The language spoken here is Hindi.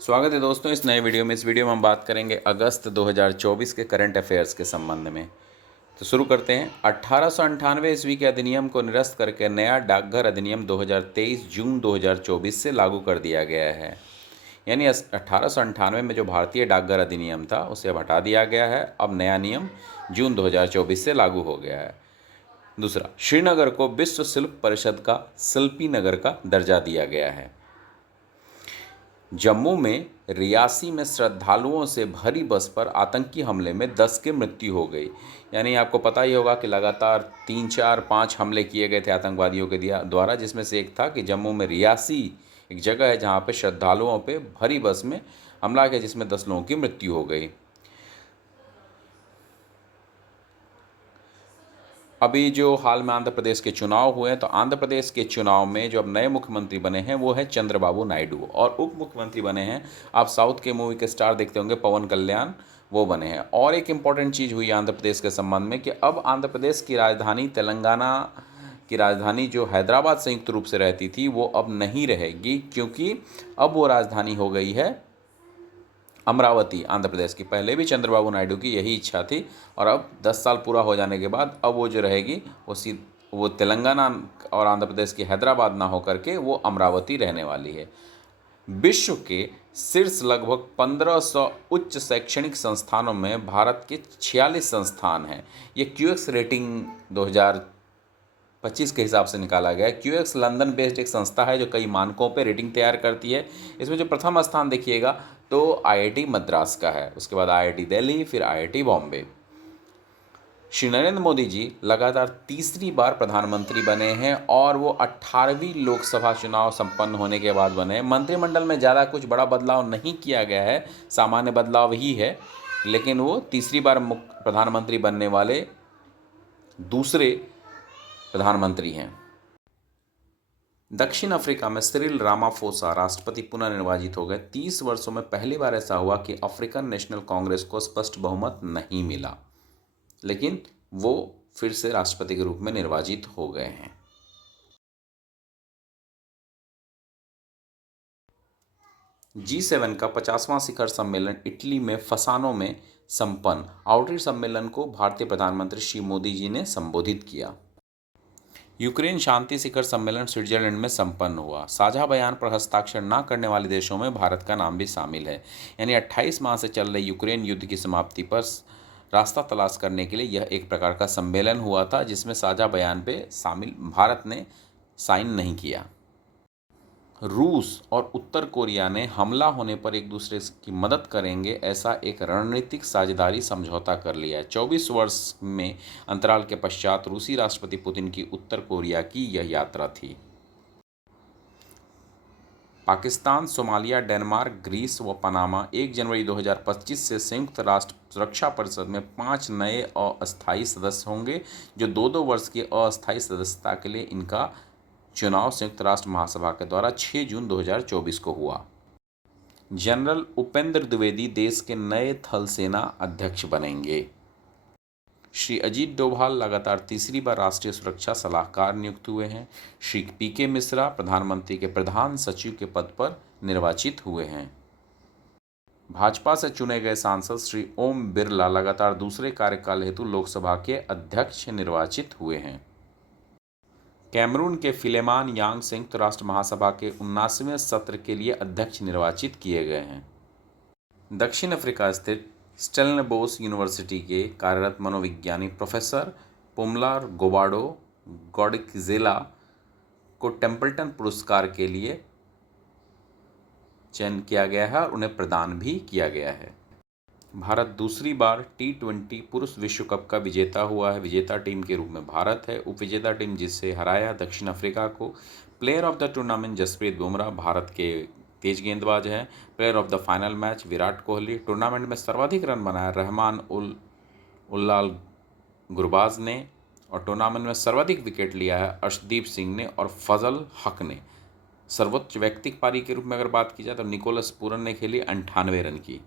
स्वागत है दोस्तों इस नए वीडियो में। इस वीडियो में हम बात करेंगे अगस्त 2024 के करंट अफेयर्स के संबंध में। तो शुरू करते हैं। 1898 ईस्वी के अधिनियम को निरस्त करके नया डाकघर अधिनियम 2023 जून 2024 से लागू कर दिया गया है। यानी 1898 में जो भारतीय डाकघर अधिनियम था उसे अब हटा दिया गया है। अब नया नियम जून 2024 से लागू हो गया है। दूसरा, श्रीनगर को विश्व शिल्प परिषद का शिल्पी नगर का दर्जा दिया गया है। जम्मू में रियासी में श्रद्धालुओं से भरी बस पर आतंकी हमले में 10 की मृत्यु हो गई। यानी आपको पता ही होगा कि लगातार 3, 4, 5 हमले किए गए थे आतंकवादियों के द्वारा, जिसमें से एक था कि जम्मू में रियासी एक जगह है जहां पे श्रद्धालुओं पे भरी बस में हमला किया जिसमें 10 लोगों की मृत्यु हो गई। अभी जो हाल में आंध्र प्रदेश के चुनाव हुए हैं, तो आंध्र प्रदेश के चुनाव में जो अब नए मुख्यमंत्री बने हैं वो है चंद्रबाबू नायडू, और उप मुख्यमंत्री बने हैं, आप साउथ के मूवी के स्टार देखते होंगे, पवन कल्याण, वो बने हैं। और एक इम्पॉर्टेंट चीज़ हुई आंध्र प्रदेश के संबंध में कि अब आंध्र प्रदेश की राजधानी तेलंगाना की राजधानी जो हैदराबाद संयुक्त रूप से रहती थी वो अब नहीं रहेगी, क्योंकि अब वो राजधानी हो गई है अमरावती, आंध्र प्रदेश की। पहले भी चंद्रबाबू नायडू की यही इच्छा थी, और अब 10 साल पूरा हो जाने के बाद अब वो जो रहेगी वो तेलंगाना और आंध्र प्रदेश की हैदराबाद ना होकर के वो अमरावती रहने वाली है। विश्व के शीर्ष लगभग 1500 उच्च शैक्षणिक संस्थानों में भारत के 46 संस्थान हैं। ये क्यूएक्स रेटिंग 2025 के हिसाब से निकाला गया है। क्यूएक्स लंदन बेस्ड एक संस्था है जो कई मानकों पर रेटिंग तैयार करती है। इसमें जो प्रथम स्थान देखिएगा तो आईआईटी मद्रास का है, उसके बाद आईआईटी दिल्ली, फिर आईआईटी बॉम्बे। श्री नरेंद्र मोदी जी लगातार तीसरी बार प्रधानमंत्री बने हैं, और वो 18वीं लोकसभा चुनाव संपन्न होने के बाद बने हैं। मंत्रिमंडल में ज़्यादा कुछ बड़ा बदलाव नहीं किया गया है, सामान्य बदलाव ही है, लेकिन वो तीसरी बार प्रधानमंत्री बनने वाले दूसरे प्रधानमंत्री हैं। दक्षिण अफ्रीका में सिरिल रामाफोसा राष्ट्रपति पुनः निर्वाचित हो गए। 30 वर्षों में पहली बार ऐसा हुआ कि अफ्रीकन नेशनल कांग्रेस को स्पष्ट बहुमत नहीं मिला, लेकिन वो फिर से राष्ट्रपति के रूप में निर्वाचित हो गए हैं। G7 का 50वां शिखर सम्मेलन इटली में फसानो में संपन्न। आउटरीच सम्मेलन को भारतीय प्रधानमंत्री श्री मोदी जी ने संबोधित किया। यूक्रेन शांति शिखर सम्मेलन स्विट्जरलैंड में संपन्न हुआ। साझा बयान पर हस्ताक्षर न करने वाले देशों में भारत का नाम भी शामिल है। यानी 28 माह से चल रहे यूक्रेन युद्ध की समाप्ति पर रास्ता तलाश करने के लिए यह एक प्रकार का सम्मेलन हुआ था, जिसमें साझा बयान पे शामिल भारत ने साइन नहीं किया। रूस और उत्तर कोरिया ने हमला होने पर एक दूसरे की मदद करेंगे ऐसा एक रणनीतिक साझेदारी समझौता कर लिया है। 24 वर्ष में अंतराल के पश्चात रूसी राष्ट्रपति पुतिन की उत्तर कोरिया की यह यात्रा थी। पाकिस्तान, सोमालिया, डेनमार्क, ग्रीस व पनामा 1 जनवरी 2025 से संयुक्त राष्ट्र सुरक्षा परिषद में 5 नए अस्थायी सदस्य होंगे, जो 2-2 वर्ष की अस्थायी सदस्यता के लिए इनका चुनाव संयुक्त राष्ट्र महासभा के द्वारा 6 जून 2024 को हुआ। जनरल उपेंद्र द्विवेदी देश के नए थल सेना अध्यक्ष बनेंगे। श्री अजीत डोभाल लगातार तीसरी बार राष्ट्रीय सुरक्षा सलाहकार नियुक्त हुए हैं। श्री पीके मिश्रा प्रधानमंत्री के प्रधान सचिव के पद पर निर्वाचित हुए हैं। भाजपा से चुने गए सांसद श्री ओम बिरला लगातार दूसरे कार्यकाल हेतु लोकसभा के अध्यक्ष निर्वाचित हुए हैं। कैमरून के फिलेमान यांग संयुक्त राष्ट्र महासभा के 79वें सत्र के लिए अध्यक्ष निर्वाचित किए गए हैं। दक्षिण अफ्रीका स्थित स्टेलनबोस यूनिवर्सिटी के कार्यरत मनोविज्ञानी प्रोफेसर पुमलार गोबाडो गॉडकिजेला को टेम्पल्टन पुरस्कार के लिए चयन किया गया है और उन्हें प्रदान भी किया गया है। भारत दूसरी बार T20 पुरुष विश्व कप का विजेता हुआ है। विजेता टीम के रूप में भारत है। उपविजेता टीम जिससे हराया दक्षिण अफ्रीका को। Player of the tournament Jasprit Bumrah Bharat के तेज गेंदबाज हैं। Player of the final match Virat Kohli. Tournament में सर्वाधिक रन बनाया रहमान उल्लाल गुरबाज ने, और टूर्नामेंट में सर्वाधिक विकेट लिया है अर्शदीप सिंह ने और फजल हक ने। सर्वोच्च व्यक्तिगत पारी के रूप में अगर बात की जाए तो निकोलस पूरन ने खेली 98 रन की।